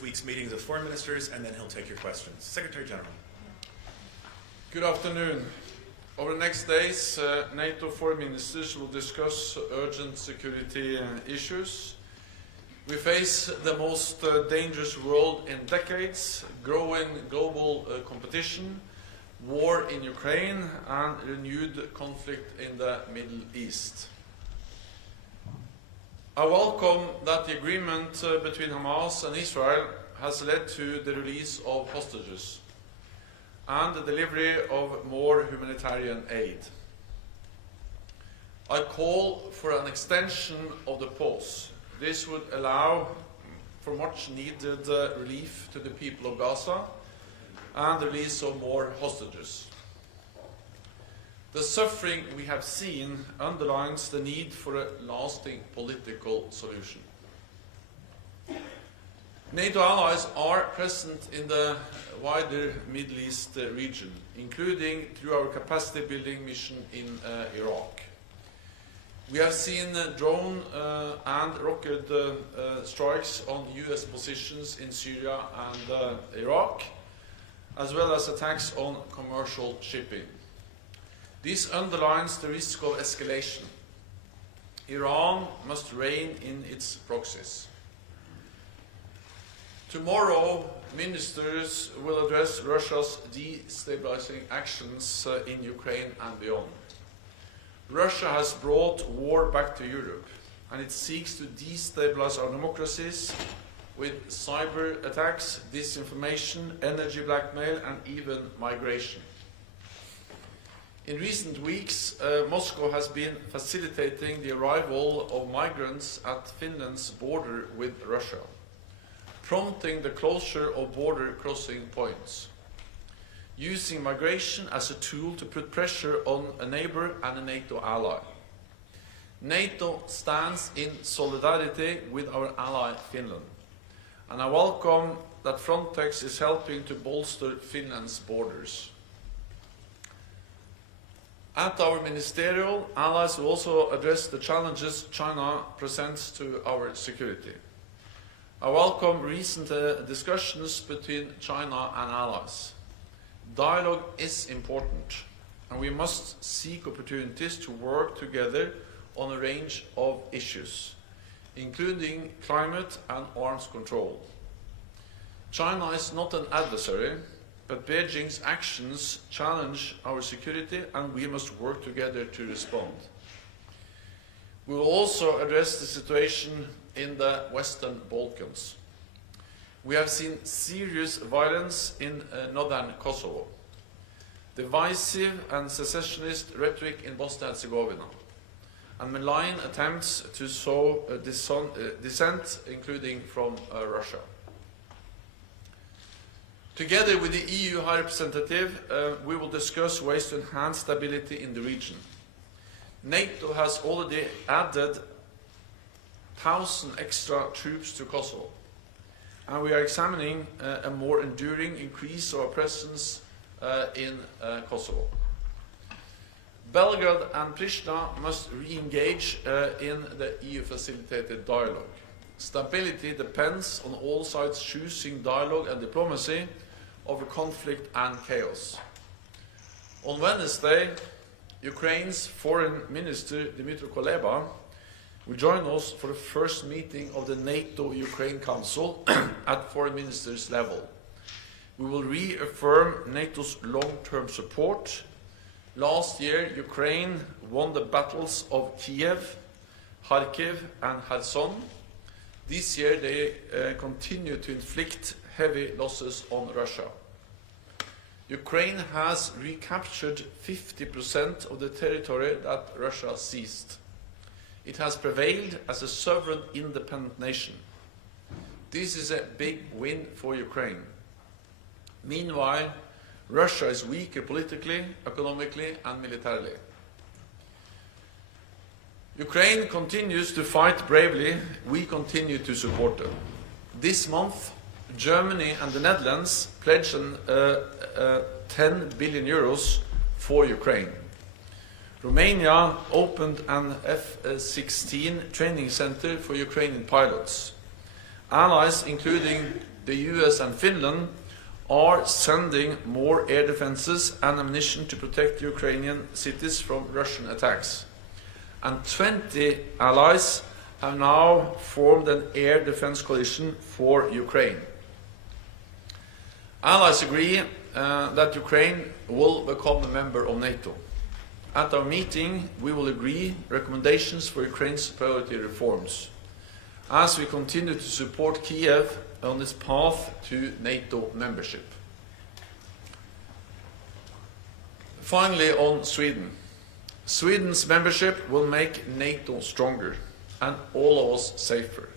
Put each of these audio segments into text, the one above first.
week's meetings of foreign ministers, and then he'll take your questions. Secretary-General. Good afternoon. Over the next days, NATO foreign ministers will discuss urgent security issues. We face the most dangerous world in decades, growing global competition, war in Ukraine, and renewed conflict in the Middle East. I welcome that the agreement between Hamas and Israel has led to the release of hostages and the delivery of more humanitarian aid. I call for an extension of the pause. This would allow for much needed relief to the people of Gaza and the release of more hostages. The suffering we have seen underlines the need for a lasting political solution. NATO allies are present in the wider Middle East region, including through our capacity building mission in Iraq. We have seen drone and rocket strikes on US positions in Syria and Iraq, as well as attacks on commercial shipping. This underlines the risk of escalation. Iran must rein in its proxies. Tomorrow, ministers will address Russia's destabilizing actions in Ukraine and beyond. Russia has brought war back to Europe, and it seeks to destabilize our democracies with cyber attacks, disinformation, energy blackmail, and even migration. In recent weeks, Moscow has been facilitating the arrival of migrants at Finland's border with Russia, prompting the closure of border crossing points, using migration as a tool to put pressure on a neighbor and a NATO ally. NATO stands in solidarity with our ally Finland, and I welcome that Frontex is helping to bolster Finland's borders. At our ministerial, allies will also address the challenges China presents to our security. I welcome recent discussions between China and allies. Dialogue is important, and we must seek opportunities to work together on a range of issues, including climate and arms control. China is not an adversary, but Beijing's actions challenge our security, and we must work together to respond. We will also address the situation in the Western Balkans. We have seen serious violence in northern Kosovo, divisive and secessionist rhetoric in Bosnia and Herzegovina, and malign attempts to sow dissent, including from Russia. Together with the EU High Representative, we will discuss ways to enhance stability in the region. NATO has already added 1,000 extra troops to Kosovo, and we are examining a more enduring increase of our presence in Kosovo. Belgrade and Pristina must re-engage in the EU-facilitated dialogue. Stability depends on all sides choosing dialogue and diplomacy over conflict and chaos. On Wednesday, Ukraine's Foreign Minister Dmytro Kuleba will join us for the first meeting of the NATO-Ukraine Council at foreign ministers level. We will reaffirm NATO's long-term support. Last year, Ukraine won the battles of Kiev, Kharkiv, and Kherson. This year, they continue to inflict heavy losses on Russia. Ukraine has recaptured 50% of the territory that Russia seized. It has prevailed as a sovereign, independent nation. This is a big win for Ukraine. Meanwhile, Russia is weaker politically, economically, and militarily. Ukraine continues to fight bravely. We continue to support them. This month, Germany and the Netherlands pledged 10 billion euros for Ukraine. Romania opened an F-16 training center for Ukrainian pilots. Allies, including the US and Finland are sending more air defenses and ammunition to protect Ukrainian cities from Russian attacks. And 20 allies have now formed an air defense coalition for Ukraine. Allies agree that Ukraine will become a member of NATO. At our meeting, we will agree recommendations for Ukraine's priority reforms, as we continue to support Kiev on its path to NATO membership. Finally, on Sweden. Sweden's membership will make NATO stronger and all of us safer.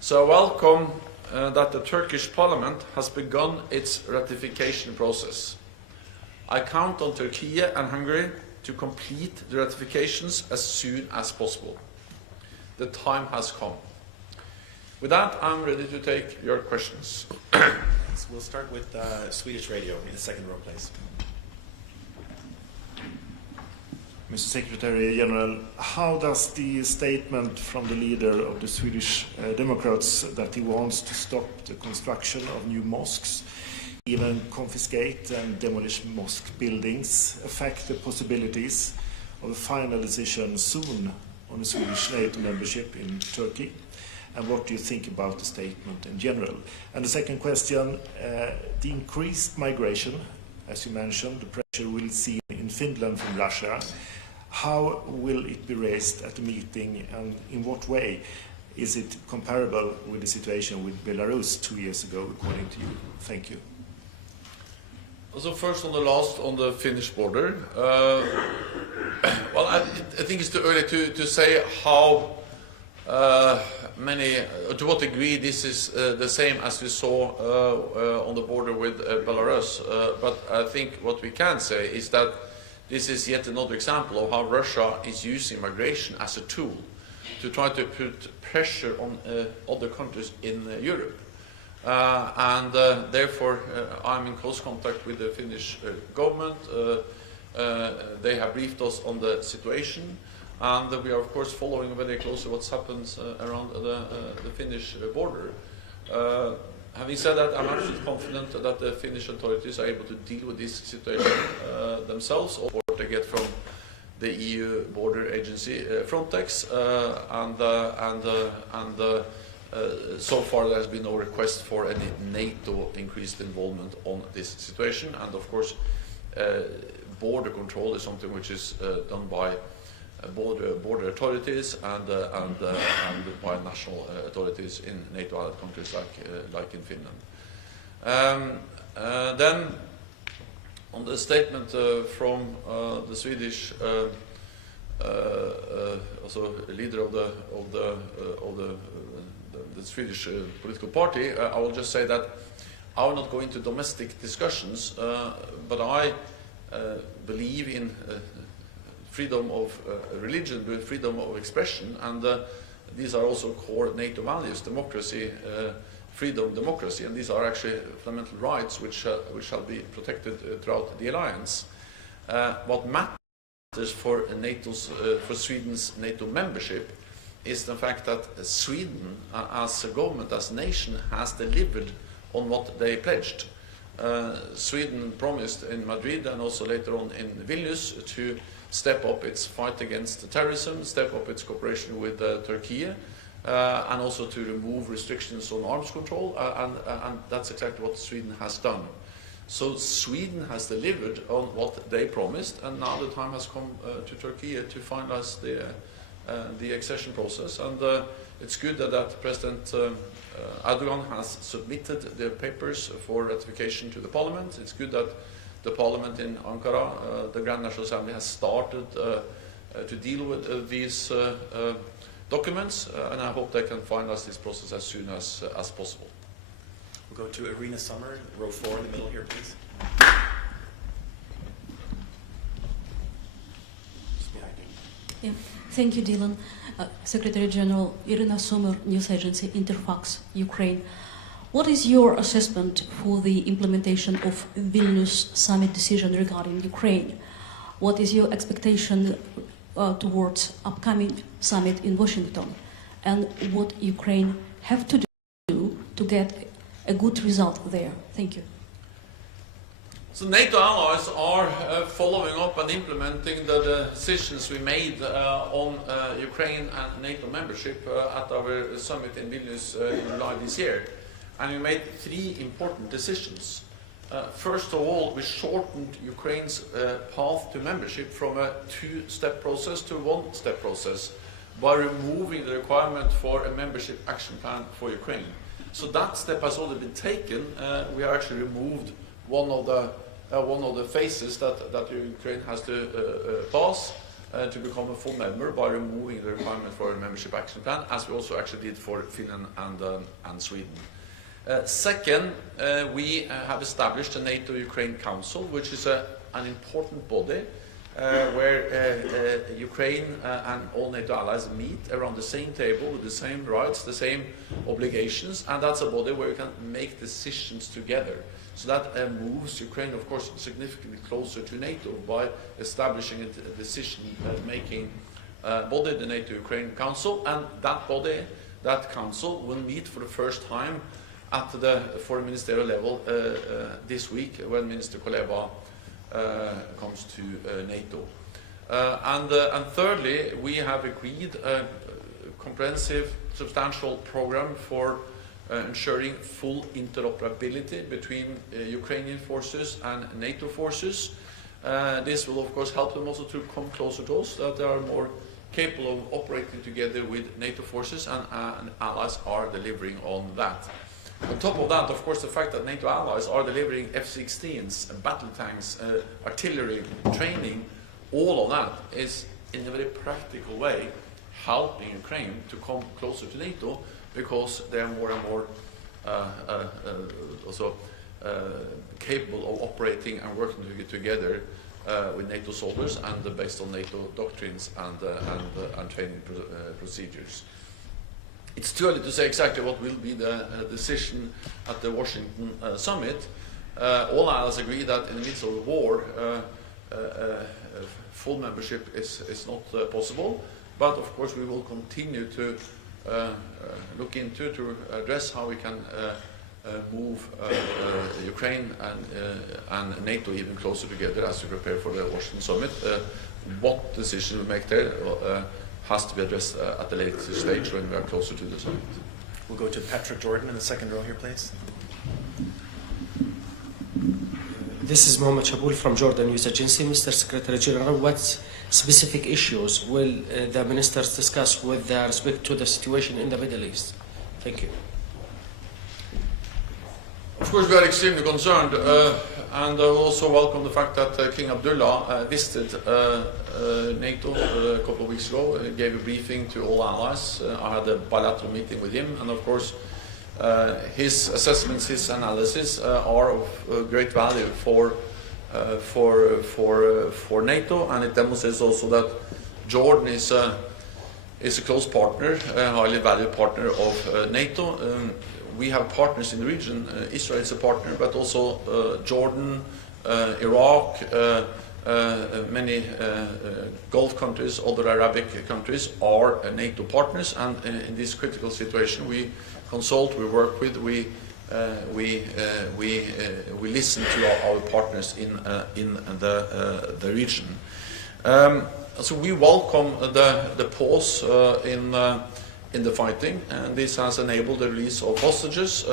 So I welcome that the Turkish parliament has begun its ratification process. I count on Turkey and Hungary to complete the ratifications as soon as possible. The time has come. With that, I'm ready to take your questions. We'll start with Swedish radio in the second row, please. Mr. Secretary-General, how does the statement from the leader of the Swedish Democrats that he wants to stop the construction of new mosques, even confiscate and demolish mosque buildings, affect the possibilities of a final decision soon on the Swedish NATO membership in Turkey? And what do you think about the statement in general? And the second question, the increased migration, as you mentioned, the pressure we'll see in Finland from Russia, how will it be raised at the meeting, and in what way is it comparable with the situation with Belarus 2 years ago, according to you? Thank you. So first on the last, on the Finnish border. Well, I think it's too early to say how to what degree this is the same as we saw on the border with Belarus. But I think what we can say is that this is yet another example of how Russia is using migration as a tool to try to put pressure on other countries in Europe. Therefore, I'm in close contact with the Finnish government. They have briefed us on the situation, and we are, of course, following very closely what happens around the Finnish border. Having said that, I'm absolutely confident that the Finnish authorities are able to deal with this situation themselves, or they get from the EU border agency Frontex, so far there has been no request for any NATO increased involvement on this situation, and of course border control is something which is done by border authorities and by national authorities in NATO allied countries like in Finland. Then on the statement from the Swedish also leader of the Swedish political party, I will just say that I will not go into domestic discussions, but I believe in freedom of religion, but freedom of expression, and these are also core NATO values: democracy, freedom, democracy, and these are actually fundamental rights which shall be protected throughout the alliance. What matters for for Sweden's NATO membership is the fact that Sweden, as a government, as a nation, has delivered on what they pledged. Sweden promised in Madrid and also later on in Vilnius to step up its fight against terrorism, step up its cooperation with Turkey, and also to remove restrictions on arms control, and that's exactly what Sweden has done. So Sweden has delivered on what they promised, and now the time has come to Turkey to finalize the accession process, and it's good that President Erdogan has submitted the papers for ratification to the parliament. It's good that the parliament in Ankara, the Grand National Assembly, has started to deal with these documents, and I hope they can finalize this process as soon as possible. We'll go to Irina Summer, row 4 in the middle here, please. Just behind you. Yeah. Thank you, Dylan. Secretary-General Irina Sommer, news agency Interfax, Ukraine. What is your assessment for the implementation of Vilnius summit decision regarding Ukraine? What is your expectation towards upcoming summit in Washington? And what Ukraine have to do to get a good result there? Thank you. So NATO allies are following up and implementing the decisions we made on Ukraine and NATO membership at our summit in Vilnius in July this year. And we made 3 important decisions. First of all, we shortened Ukraine's path to membership from a 2-step process to a 1-step process by removing the requirement for a membership action plan for Ukraine. So that step has already been taken. We have actually removed one of the phases that Ukraine has to pass to become a full member by removing the requirement for a membership action plan, as we also actually did for Finland and Sweden. Second, we have established a NATO-Ukraine Council, which is an important body where Ukraine and all NATO allies meet around the same table with the same rights, the same obligations, and that's a body where we can make decisions together. So that moves Ukraine, of course, significantly closer to NATO by establishing a decision-making body, the NATO-Ukraine Council, and that body, that council, will meet for the first time at the foreign ministerial level this week when Minister Kuleba comes to NATO. And thirdly, we have agreed a comprehensive, substantial program for ensuring full interoperability between Ukrainian forces and NATO forces. This will, of course, help them also to come closer to us, that they are more capable of operating together with NATO forces, and allies are delivering on that. On top of that, of course, the fact that NATO allies are delivering F-16s, battle tanks, artillery, training, all of that is, in a very practical way, helping Ukraine to come closer to NATO, because they are more and more also capable of operating and working together with NATO soldiers and based on NATO doctrines and training procedures. It's too early to say exactly what will be the decision at the Washington summit. All allies agree that in the midst of a war, full membership is not possible, but of course we will continue to look into, to address how we can move Ukraine and NATO even closer together as we prepare for the Washington summit. What decision we make there has to be addressed at the later stage when we are closer to the summit. We'll go to Patrick Jordan in the second row here, please. This is Mohammed Shaboul from Jordan News Agency. Mr. Secretary General, what specific issues will the ministers discuss with respect to the situation in the Middle East? Thank you. Of course, we are extremely concerned, and also welcome the fact that King Abdullah visited NATO a couple of weeks ago, gave a briefing to all allies. I had a bilateral meeting with him, and of course, his assessments, his analysis are of great value for NATO, and it demonstrates also that Jordan is a close partner, a highly valued partner of NATO. We have partners in the region. Israel is a partner, but also Jordan, Iraq, many Gulf countries, other Arabic countries are NATO partners, and in this critical situation we consult, we work with, we listen to our partners in the region. So we welcome the pause in the fighting, and this has enabled the release of hostages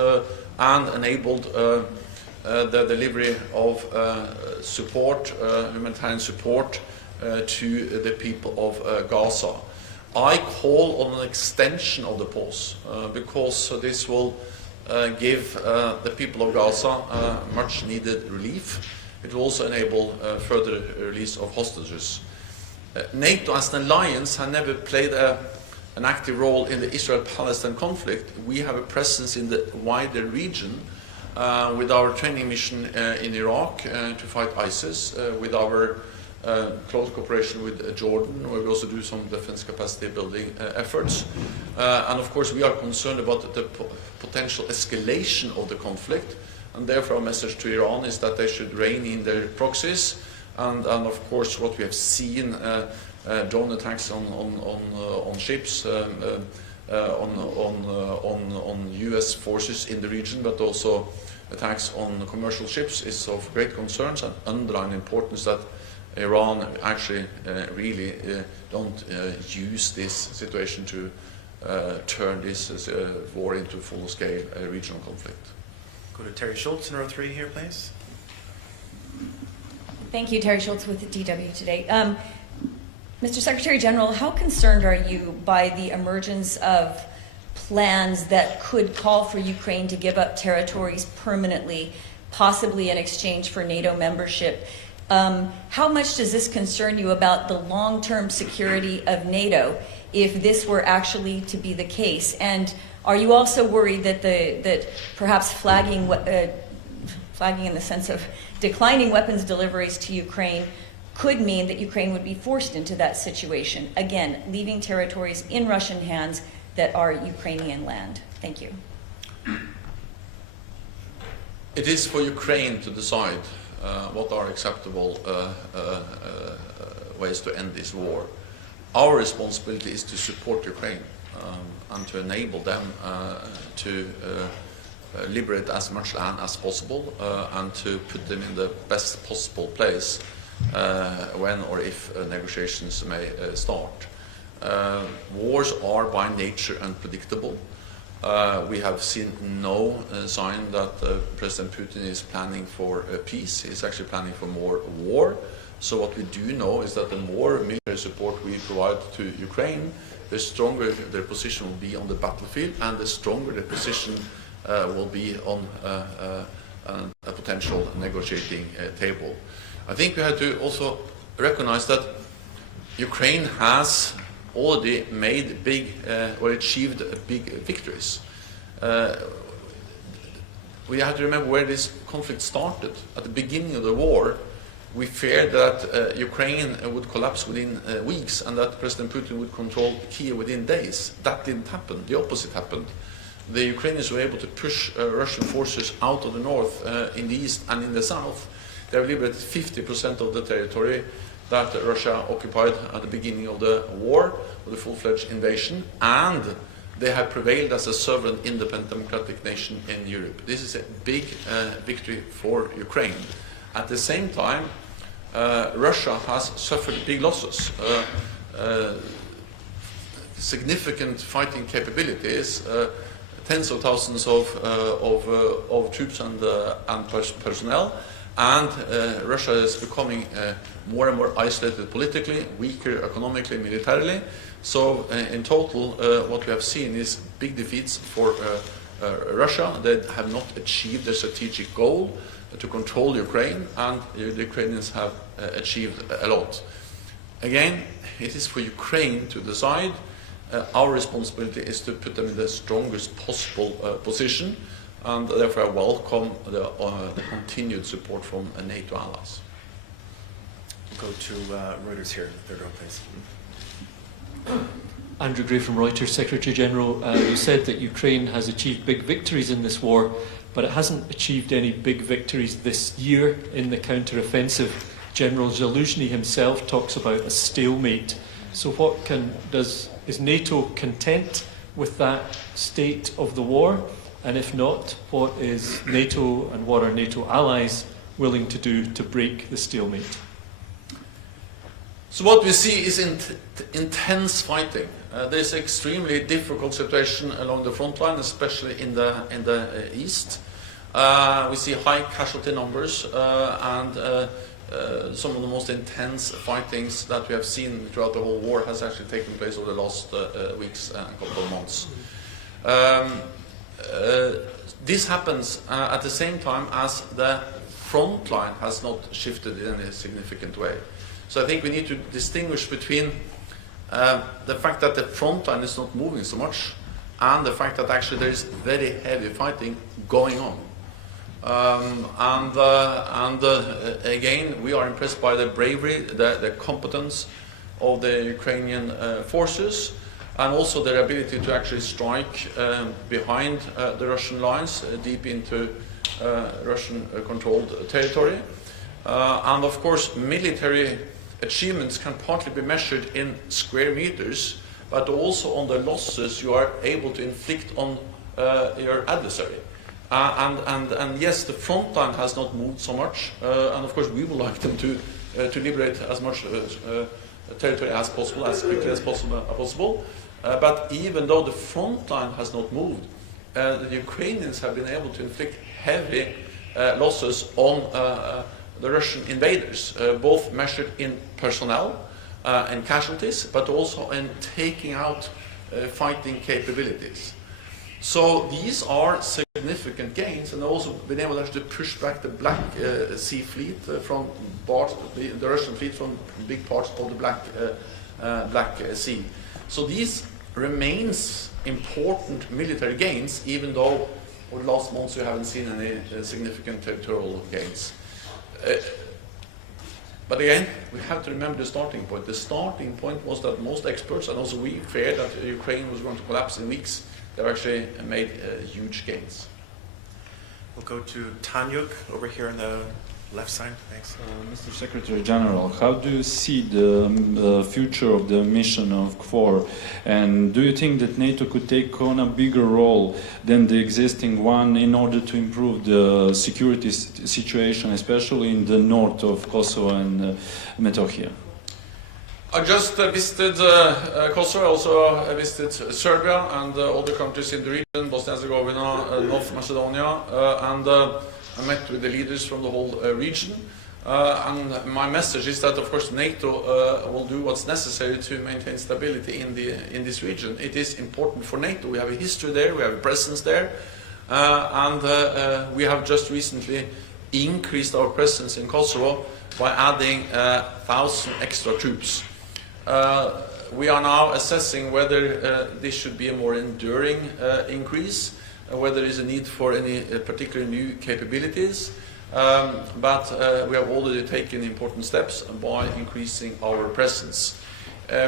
and enabled the delivery of support, humanitarian support to the people of Gaza. I call on an extension of the pause because this will give the people of Gaza much needed relief. It will also enable further release of hostages. NATO as an alliance has never played an active role in the Israel-Palestine conflict. We have a presence in the wider region with our training mission in Iraq to fight ISIS, with our close cooperation with Jordan, where we also do some defense capacity building efforts. And of course we are concerned about the potential escalation of the conflict, and therefore our message to Iran is that they should rein in their proxies, and of course what we have seen, drone attacks on ships, on U.S. forces in the region, but also attacks on commercial ships is of great concern and underline importance that Iran actually really don't use this situation to turn this war into full-scale regional conflict. Go to Terry Schultz in row 3 here, please. Thank you, Terry Schultz with the DW Today. Mr. Secretary General, how concerned are you by the emergence of plans that could call for Ukraine to give up territories permanently, possibly in exchange for NATO membership? How much does this concern you about the long-term security of NATO if this were actually to be the case? And are you also worried that perhaps flagging in the sense of declining weapons deliveries to Ukraine could mean that Ukraine would be forced into that situation, again, leaving territories in Russian hands that are Ukrainian land? Thank you. It is for Ukraine to decide what are acceptable ways to end this war. Our responsibility is to support Ukraine and to enable them to liberate as much land as possible and to put them in the best possible place when or if negotiations may start. Wars are by nature unpredictable. We have seen no sign that President Putin is planning for peace. He's actually planning for more war. So what we do know is that the more military support we provide to Ukraine, the stronger their position will be on the battlefield, and the stronger their position will be on a potential negotiating table. I think we have to also recognize that Ukraine has already made big or achieved big victories. We have to remember where this conflict started. At the beginning of the war, we feared that Ukraine would collapse within weeks and that President Putin would control Kiev within days. That didn't happen. The opposite happened. The Ukrainians were able to push Russian forces out of the north, in the east and in the south. They have liberated 50% of the territory that Russia occupied at the beginning of the war, of the full-fledged invasion, and they have prevailed as a sovereign, independent, democratic nation in Europe. This is a big victory for Ukraine. At the same time, Russia has suffered big losses. Significant fighting capabilities, tens of thousands of troops and personnel, and Russia is becoming more and more isolated politically, weaker economically, militarily. So in total, what we have seen is big defeats for Russia. They have not achieved their strategic goal to control Ukraine, and the Ukrainians have achieved a lot. Again, it is for Ukraine to decide. Our responsibility is to put them in the strongest possible position, and therefore I welcome the continued support from NATO allies. We'll go to Reuters here, third row, please. Andrew Gray from Reuters. Secretary General, you said that Ukraine has achieved big victories in this war, but it hasn't achieved any big victories this year in the counter-offensive. General Zaluzhny himself talks about a stalemate. So is NATO content with that state of the war? And if not, what is NATO and what are NATO allies willing to do to break the stalemate? So what we see is intense fighting. There's an extremely difficult situation along the front line, especially in the east. We see high casualty numbers and some of the most intense fightings that we have seen throughout the whole war has actually taken place over the last weeks and couple of months. This happens at the same time as the front line has not shifted in any significant way. So I think we need to distinguish between the fact that the front line is not moving so much and the fact that actually there is very heavy fighting going on. Again, we are impressed by the bravery, the competence of the Ukrainian forces, and also their ability to actually strike behind the Russian lines, deep into Russian-controlled territory. And of course, military achievements can partly be measured in square meters, but also on the losses you are able to inflict on your adversary. And yes, the front line has not moved so much, and of course we would like them to liberate as much territory as possible, as quickly as possible. But even though the front line has not moved, the Ukrainians have been able to inflict heavy losses on the Russian invaders, both measured in personnel and casualties, but also in taking out fighting capabilities. So these are significant gains, and also been able to push back the Black Sea fleet from the Russian fleet from big parts of the Black Sea. So these remains important military gains, even though over the last months we haven't seen any significant territorial gains. But again, we have to remember the starting point. The starting point was that most experts, and also we, feared that Ukraine was going to collapse in weeks. They've actually made huge gains. We'll go to Tanyuk over here on the left side. Thanks. Mr. Secretary General, how do you see the future of the mission of KFOR? And do you think that NATO could take on a bigger role than the existing one in order to improve the security situation, especially in the north of Kosovo and Macedonia? I just visited Kosovo, I also visited Serbia and other countries in the region, Bosnia-Herzegovina, North Macedonia, and I met with the leaders from the whole region. And my message is that, of course, NATO will do what's necessary to maintain stability in this region. It is important for NATO. We have a history there, we have a presence there, and we have just recently increased our presence in Kosovo by adding 1,000 extra troops. We are now assessing whether this should be a more enduring increase, whether there is a need for any particular new capabilities, but we have already taken important steps by increasing our presence.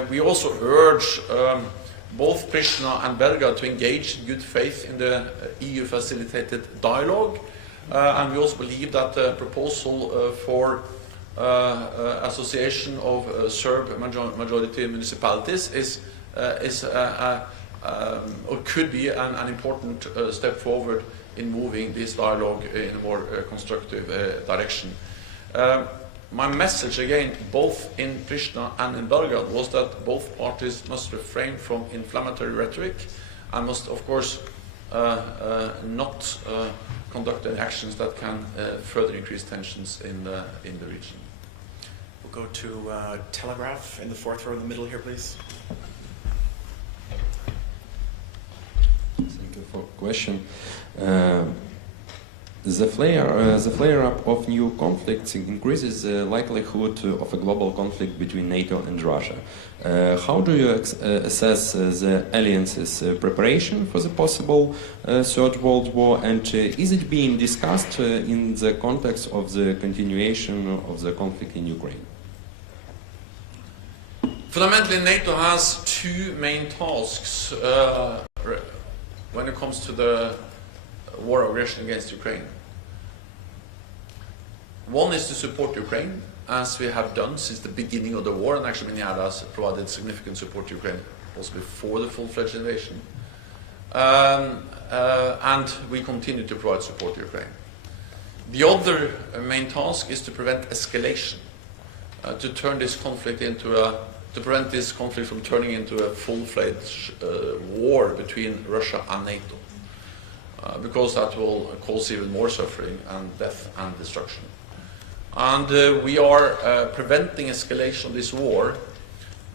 We also urge both Pristina and Belgrade to engage in good faith in the EU-facilitated dialogue, and we also believe that the proposal for association of Serb majority municipalities is or could be an important step forward in moving this dialogue in a more constructive direction. My message again, both in Pristina and in Belgrade, was that both parties must refrain from inflammatory rhetoric and must, of course, not conduct any actions that can further increase tensions in the region. We'll go to Telegraph in the fourth row in the middle here, please. Thank you for the question. The flare-up of new conflicts increases the likelihood of a global conflict between NATO and Russia. How do you assess the alliance's preparation for the possible Third World War, and is it being discussed in the context of the continuation of the conflict in Ukraine? Fundamentally, NATO has two main tasks when it comes to the war of aggression against Ukraine. One is to support Ukraine, as we have done since the beginning of the war, and actually Mideast has provided significant support to Ukraine also before the full-fledged invasion. And we continue to provide support to Ukraine. The other main task is to prevent escalation, to turn this conflict to prevent this conflict from turning into a full-fledged war between Russia and NATO. Because that will cause even more suffering and death and destruction. And we are preventing escalation of this war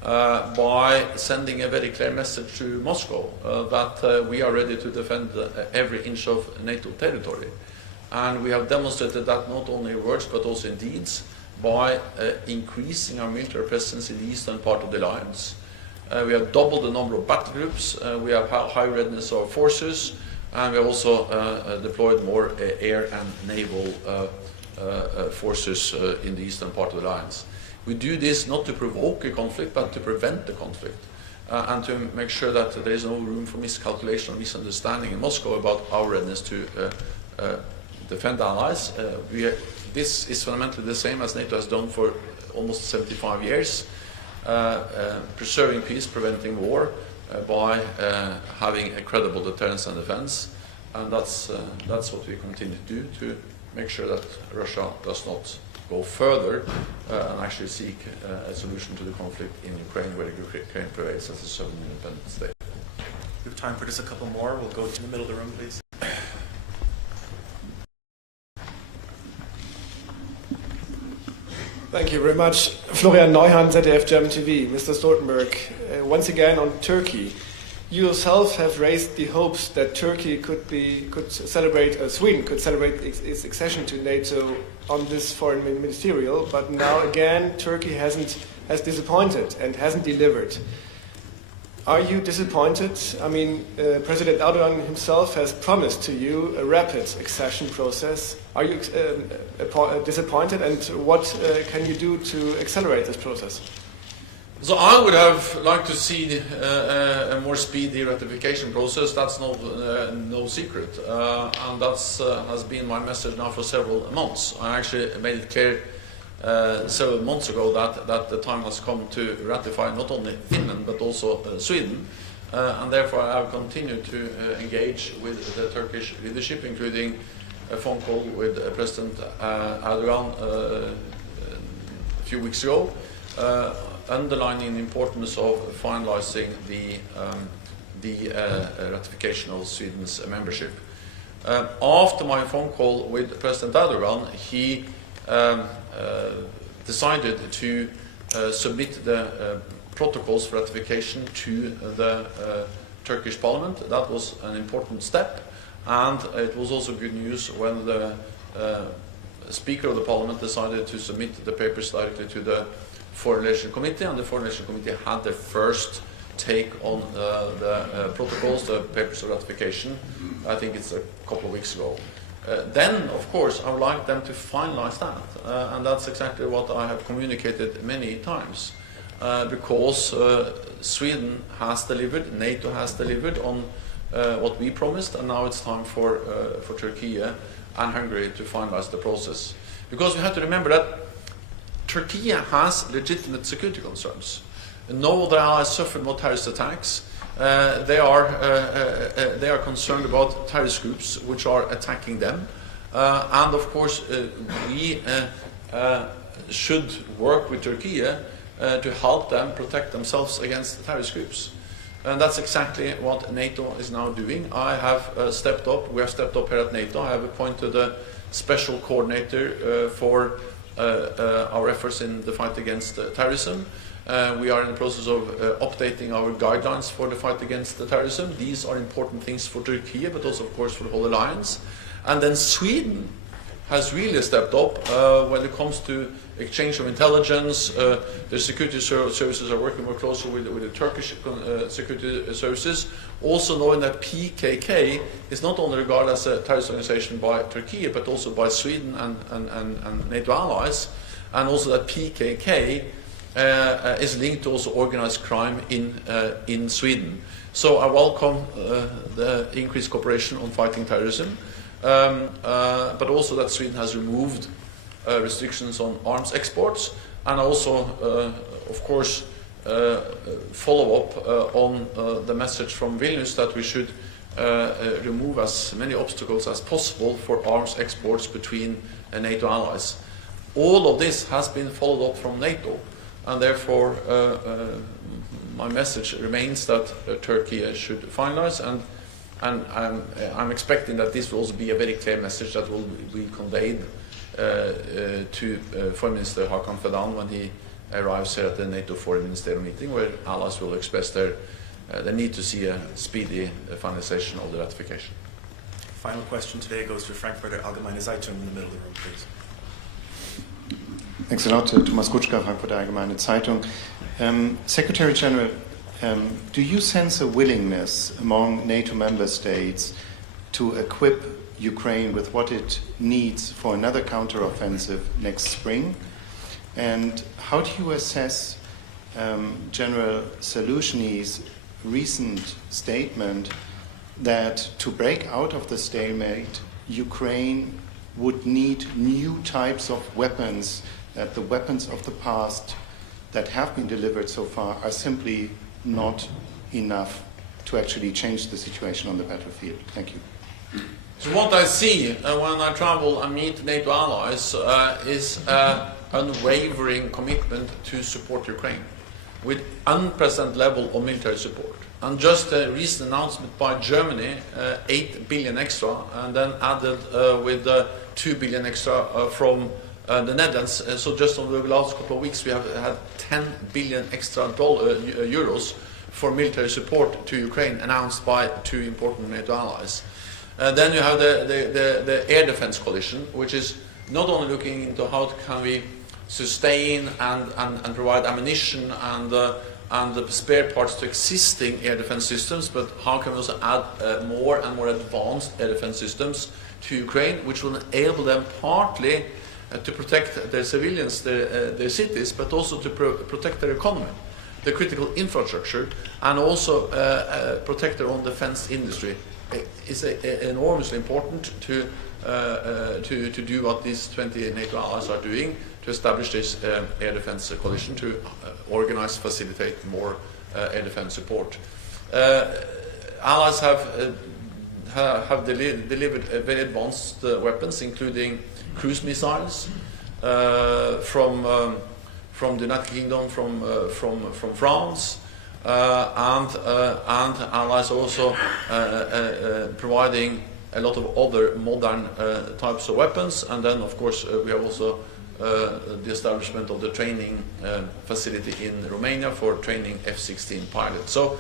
by sending a very clear message to Moscow that we are ready to defend every inch of NATO territory. And we have demonstrated that not only in words but also in deeds by increasing our military presence in the eastern part of the alliance. We have doubled the number of battle groups, we have high readiness of our forces, and we also deployed more air and naval forces in the eastern part of the alliance. We do this not to provoke a conflict, but to prevent the conflict, and to make sure that there is no room for miscalculation or misunderstanding in Moscow about our readiness to defend allies. This is fundamentally the same as NATO has done for almost 75 years. preserving peace, preventing war, by having a credible deterrence and defense. And that's what we continue to do, to make sure that Russia does not go further and actually seek a solution to the conflict in Ukraine, where Ukraine prevails as a sovereign independent state. We have time for just a couple more. We'll go to the middle of the room, please. Thank you very much. Florian Neuhan, ZDF German TV. Mr. Stoltenberg, once again on Turkey. You yourself have raised the hopes that Turkey could celebrate, Sweden could celebrate its accession to NATO on this foreign ministerial, but now again Turkey has disappointed and hasn't delivered. Are you disappointed? I mean, President Erdogan himself has promised to you a rapid accession process. Are you disappointed, and what can you do to accelerate this process? So I would have liked to see a more speedy ratification process. That's no secret, and that's has been my message now for several months. I actually made it clear several months ago that the time has come to ratify not only Finland but also Sweden, and therefore I have continued to engage with the Turkish leadership, including a phone call with President Erdogan a few weeks ago, underlining the importance of finalizing the ratification of Sweden's membership. After my phone call with President Erdogan, he decided to submit the protocols for ratification to the Turkish Parliament. That was an important step, and it was also good news when the Speaker of the Parliament decided to submit the papers directly to the Foreign Relations Committee, and the Foreign Relations Committee had their first take on the protocols, the papers of ratification. I think it's a couple of weeks ago. Then, of course, I would like them to finalize that, and that's exactly what I have communicated many times, because Sweden has delivered, NATO has delivered on what we promised, and now it's time for Turkey and Hungary to finalize the process. Because we have to remember that Turkey has legitimate security concerns. No other allies suffered more terrorist attacks. They are concerned about terrorist groups which are attacking them, and of course we should work with Turkey to help them protect themselves against terrorist groups, and that's exactly what NATO is now doing. I have stepped up. We have stepped up here at NATO. I have appointed a special coordinator for our efforts in the fight against terrorism. We are in the process of updating our guidelines for the fight against terrorism. These are important things for Turkey, but also, of course, for the whole alliance. And then Sweden has really stepped up when it comes to exchange of intelligence. The security services are working more closely with the Turkish security services, also knowing that PKK is not only regarded as a terrorist organization by Turkey, but also by Sweden and NATO allies, and also that PKK is linked to also organized crime in Sweden. So I welcome the increased cooperation on fighting terrorism, but also that Sweden has removed restrictions on arms exports, and also, of course, follow up on the message from Vilnius that we should remove as many obstacles as possible for arms exports between NATO allies. All of this has been followed up from NATO. And therefore, my message remains that Turkey should finalize, and I'm expecting that this will also be a very clear message that will be conveyed to Foreign Minister Hakan Fidan when he arrives here at the NATO Foreign Ministerial meeting, where allies will express their need to see a speedy finalization of the ratification. Final question today goes to Frankfurter Allgemeine Zeitung in the middle of the room, please. Thanks a lot, Thomas Kutschka, Frankfurter Allgemeine Zeitung. Secretary General, do you sense a willingness among NATO member states to equip Ukraine with what it needs for another counteroffensive next spring? And how do you assess General Zelensky's recent statement that to break out of the stalemate, Ukraine would need new types of weapons, that the weapons of the past that have been delivered so far are simply not enough to actually change the situation on the battlefield? Thank you. So what I see when I travel and meet NATO allies is unwavering commitment to support Ukraine with unprecedented level of military support. And just a recent announcement by Germany, 8 billion extra, and then added with 2 billion extra from the Netherlands. So just over the last couple of weeks, we have had 10 billion extra euros for military support to Ukraine, announced by 2 important NATO allies. Then you have the air defense coalition, which is not only looking into how can we sustain and provide ammunition and the spare parts to existing air defense systems, but how can we also add more and more advanced air defense systems to Ukraine, which will enable them partly to protect their civilians, their cities, but also to protect their economy, the critical infrastructure, and also protect their own defense industry. It's enormously important to do what these 20 NATO allies are doing, to establish this air defense coalition, to organize, facilitate more air defense support. Allies have delivered very advanced weapons, including cruise missiles from the United Kingdom, from France, and allies also providing a lot of other modern types of weapons. And then, of course, we have also the establishment of the training facility in Romania for training F-16 pilots. So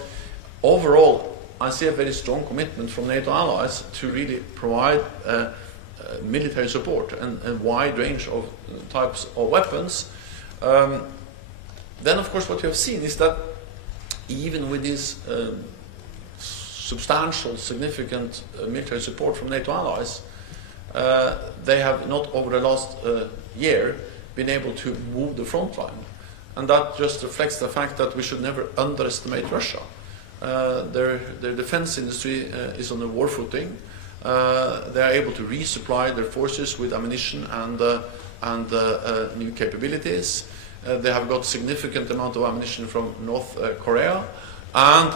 overall, I see a very strong commitment from NATO allies to really provide military support and a wide range of types of weapons. Then, of course, what you have seen is that even with this substantial, significant military support from NATO allies, they have not over the last year been able to move the front line. And that just reflects the fact that we should never underestimate Russia. Their defense industry is on a war footing. They are able to resupply their forces with ammunition and new capabilities. They have got significant amount of ammunition from North Korea, and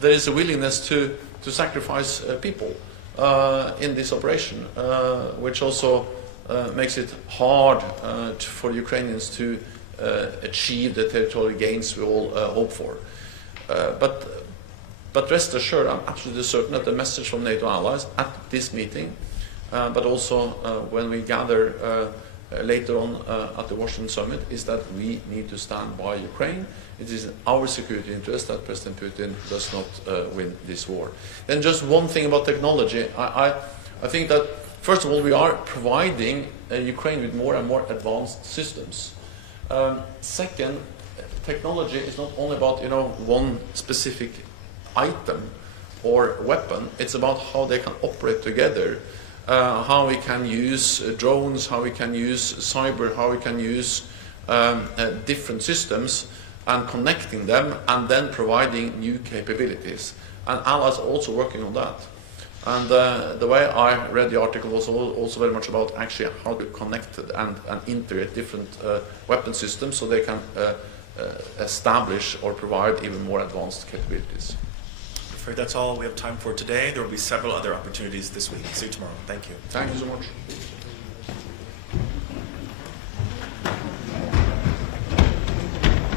there is a willingness to sacrifice people in this operation, which also makes it hard for Ukrainians to achieve the territorial gains we all hope for. But rest assured, I'm absolutely certain that the message from NATO allies at this meeting, but also when we gather later on at the Washington summit, is that we need to stand by Ukraine. It is in our security interest that President Putin does not win this war. Then just one thing about technology. I think that, first of all, we are providing Ukraine with more and more advanced systems. Second, technology is not only about one specific item or weapon. It's about how they can operate together. How we can use drones, how we can use cyber, how we can use different systems and connecting them and then providing new capabilities. And allies are also working on that. And the way I read the article was also very much about actually how to connect and integrate different weapon systems so they can establish or provide even more advanced capabilities. That's all we have time for today. There will be several other opportunities this week. See you tomorrow. Thank you. Thank you so much.